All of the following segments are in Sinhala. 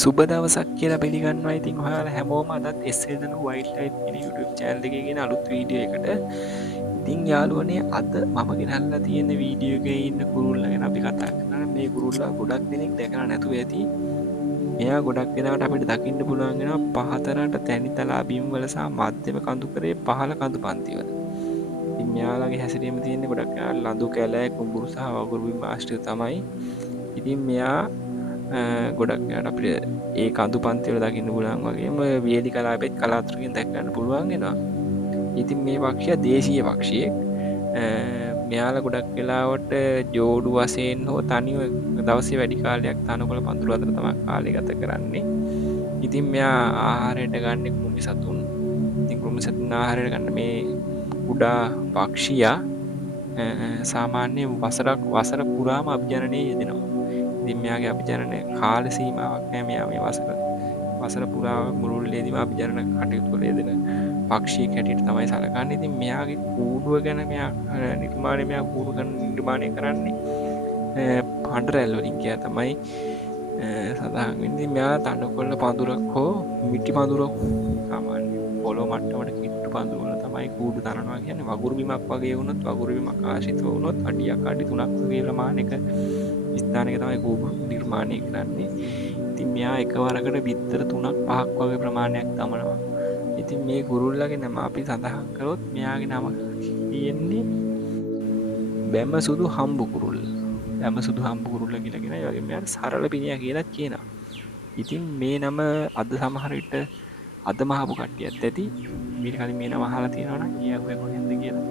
සුබ දවසක් කියලා පිළිගන්නවා. ඉතින් ඔයාලා හැමෝම අදත් SLදන වයිට් ලයිට් කියන YouTube channel එකේ ගෙන අලුත් වීඩියෝ එකට. ඉතින් යාළුවනේ අද මම ගෙනල්ලා තියෙන වීඩියෝ එකේ ඉන්න කුරුල්ලා ගැන අපි කතා කරනවා. මේ කුරුල්ලා ගොඩක් දෙනෙක් දැකලා නැතුව ඇති. මෙයා ගොඩක් වෙලාවට අපිට දකින්න පුළුවන් වෙනවා පහතරට තැනිතලා බිම් වල සහ මධ්‍යම කඳුකරේ පහළ කඳු පන්ති වල. ඉතින් මෙයාලගේ හැසිරීම තියෙන්නේ ගොඩක් වෙලාවට ලඳු කැලෑ කුඹුරු සහ වගුරු බිම් ආශ්‍රිත තමයි. ඉතින් මෙයා ගොඩක් අපට ඒ කඳු පන්තිවල දකින්න පුළන් වගේම වියලි කලාපෙත් කලාතුරකින් දැක්කන්න පුළුවන්ගෙනවා. ඉතින් මේ පක්ෂය දේශීය පක්ෂයෙක්. මෙයාල ගොඩක් වෙලාවට ජෝඩු වසයෙන් හෝ තනිව දවසේ වැඩි කාලයක් තනකොළ පඳුරු අතර තම කාලය ගත කරන්නේ. ඉතින් මෙයා ආහාරයට ගන්නෙ කෘමි සතුන්. ඉතින් කෘමි සතුන් ආහාරයට ගන්න මේ කුඩා පක්ෂියා සාමාන්‍ය වසර පුරාම අභිජනනය යෙදෙනවා. ඉතින් මෙයාගේ අභිජනන කාල සීමාවක් නෑ. මෙයා මේ වසර පුරාව මුළුල්ලේදීම අභිජනන කටයුතු කළ යෙදෙන පක්ෂියෙක් හැටියට තමයි සලකන්නේ. ඉතින් මෙයාගේ කූඩුව ගැන මෙයා නිර්මාණය මෙයා කූඩු කරන නිර්මාණය කරන්නේ පඬ රැල් වලින් කියලා තමයි සඳහන් වෙන්නේ. මෙයා තනකොළ පඳුරක් හෝ මිටි පඳුරක් සාමාන්‍ය පොළොව මට්ටමට කිට්ටු පඳුරු වල තමයි කූඩු තනනවා කියන්නේ. වගුරු බිමක් වගේ වුණොත් වගුරු බිමක් ආශ්‍රිතව වුණොත් අඩියක් අඩි 3ක් වගේ ප්‍රමාණයක ස්ථානයක තමයි කූඩු නිර්මාණය කරන්නේ. ඉතින් මෙයා එකවරකට බිත්තර 3ක් 5ක් වගේ ප්‍රමාණයක් දමනවා. ඉතින් මේ කුරුල්ලගේ නම අපි සඳහන් කරොත් මෙයාගේ නම තියෙන්නේ බැම සුදු හම්බු කුරුල්ල. බැම සුදු හම්බු කුරුල්ල කියලා කියන. ඒ වගේම මෙයාට සරල පිනියා කියලා කියනවා. ඉතින් මේ නම අද සමහර විට අද මහපු කට්ටියත් ඇති. මීට කලින් මේ නම අහලා තියෙනවා නම් ඊයුවේ කොහෙන්ද කියලා.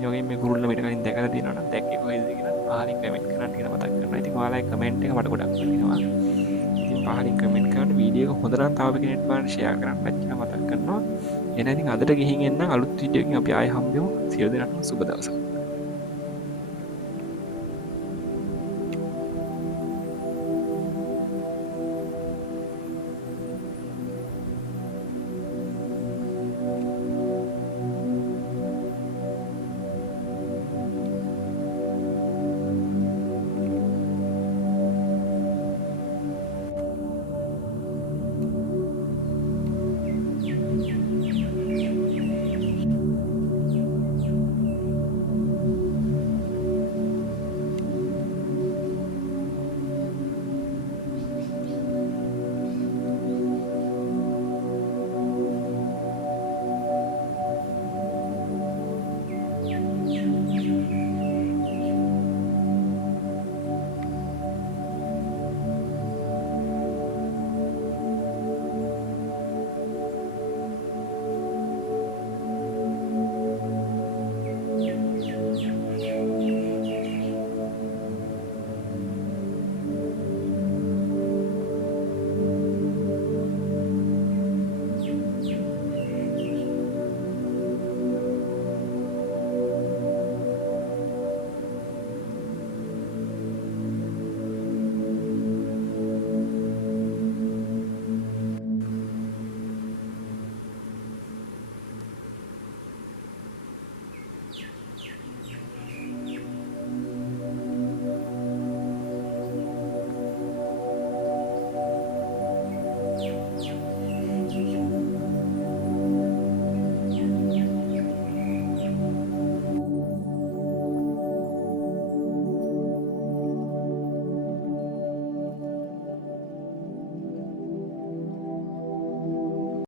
ඒ වගේම මේ කුරුල්ල මීට කලින් දැකලා තියෙනවා නම් දැක්කේ කොහෙද කියලා පහලින් කමෙන්ට් කරන්න කියලා මතක් කරනවා. ඉතින් ඔයාලගේ කමෙන්ට් එක මට ගොඩක් වටිනවා. ඉතින් පහලින් කමෙන්ට් කරන්න වීඩියෝ එක හොඳ නම් තව කෙනෙක්ට බලන්න ෂෙයා කරන්න කියලා මතක් කරනවා. එහෙනම් ඉතින් අදට ගිහින් එන්න අලුත් වීඩියෝ එකකින් අපි ආයෙ හම්බෙමු. සියලු දෙනාටම සුබ දවසක්.